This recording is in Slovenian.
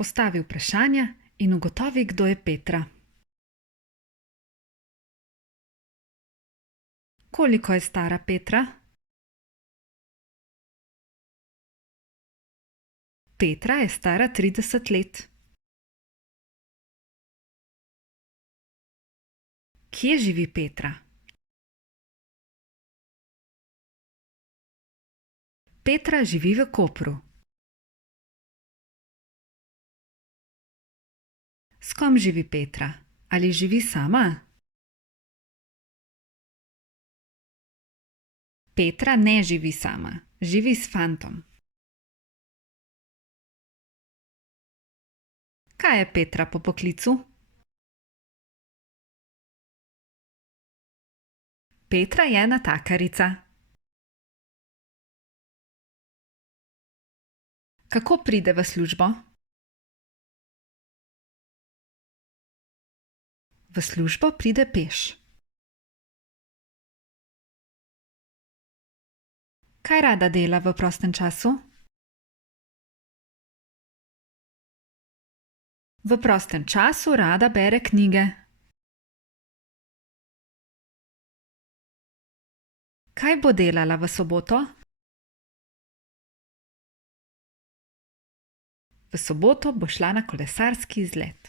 postavi vprašanja in ugotovi, kdo je Petra. Koliko je stara Petra? Petra je stara 30 let. Kje živi Petra? Petra živi v Kopru. S kom živi Petra? Ali živi sama? Petra ne živi sama, živi s fantom. Kaj je Petra po poklicu? Petra je natakarica. Kako pride v službo? V službo pride peš. Kaj rada dela v prostem času? V prostem času rada bere knjige. Kaj bo delala v soboto? V soboto bo šla na kolesarski izlet.